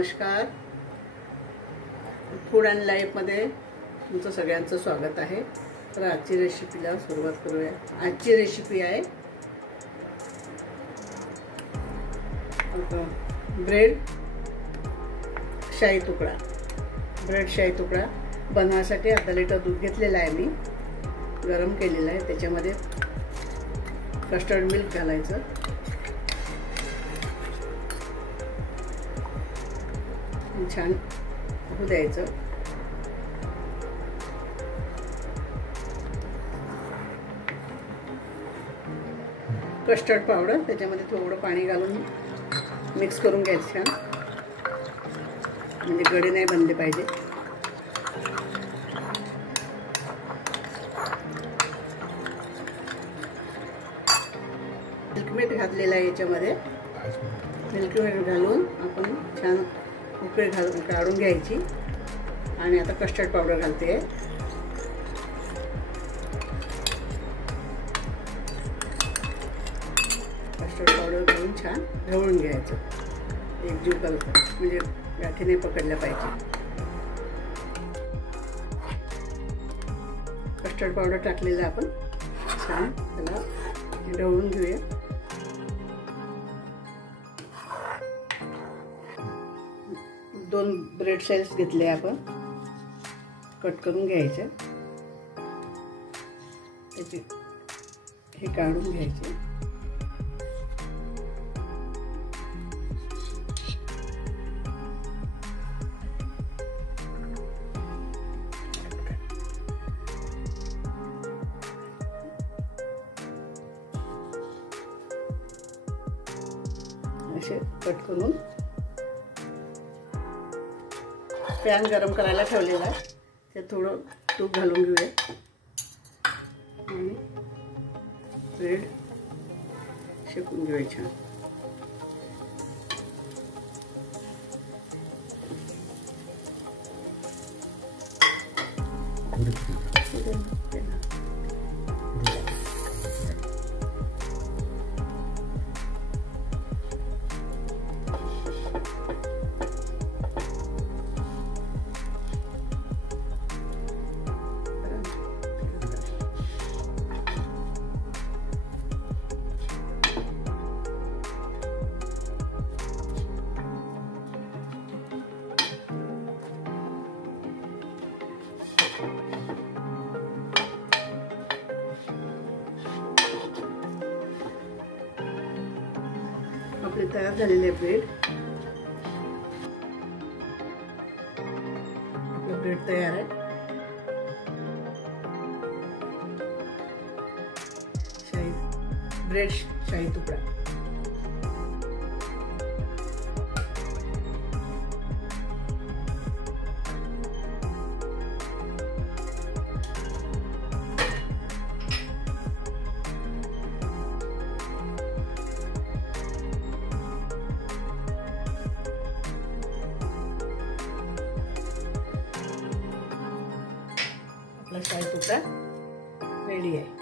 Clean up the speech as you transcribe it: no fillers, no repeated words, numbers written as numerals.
नमस्कार. Food and लाईफमध्ये तुमचं सगळ्यांचं स्वागत आहे. तर आजची रेसिपीला सुरुवात करूया. आजची रेसिपी आहे ब्रेड शाही तुकडा. ब्रेड शाही तुकडा बनवण्यासाठी अर्धा लिटर दूध घेतलेलं आहे मी, गरम केलेलं आहे. त्याच्यामध्ये कस्टर्ड मिल्क घालायचं. छान होऊ द्यायचं. कस्टर्ड पावडर त्याच्यामध्ये थोडं पाणी घालून मिक्स करून घ्यायचं छान, म्हणजे गडे नाही बनले पाहिजे. मिल्कमेड घातलेलं आहे. याच्यामध्ये मिल्कमेड घालून आपण छान उकळी काढून घ्यायची. आणि आता कस्टर्ड पावडर घालते. कस्टर्ड पावडर घालून छान ढवळून घ्यायचं. एकजीव करतो म्हणजे गाठीने पकडल्या पाहिजे. कस्टर्ड पावडर टाकलेलं आपण छान त्याला ढवळून घेऊया. दोन ब्रेड सेल्स घेतले आपण, कट करून घ्यायचे. त्याचे हे काढून घ्यायचे. असे कट करून पॅन गरम करायला ठेवलेला आहे. ते थोडं तूप घालून घेऊया आणि ब्रेड शेकून घेऊया छान. आपले तयार झालेले ब्रेड, आपलं ब्रेड तयार आहे. ब्रेड शाही तुकडा. आपला शाही तुकडा रेडी आहे.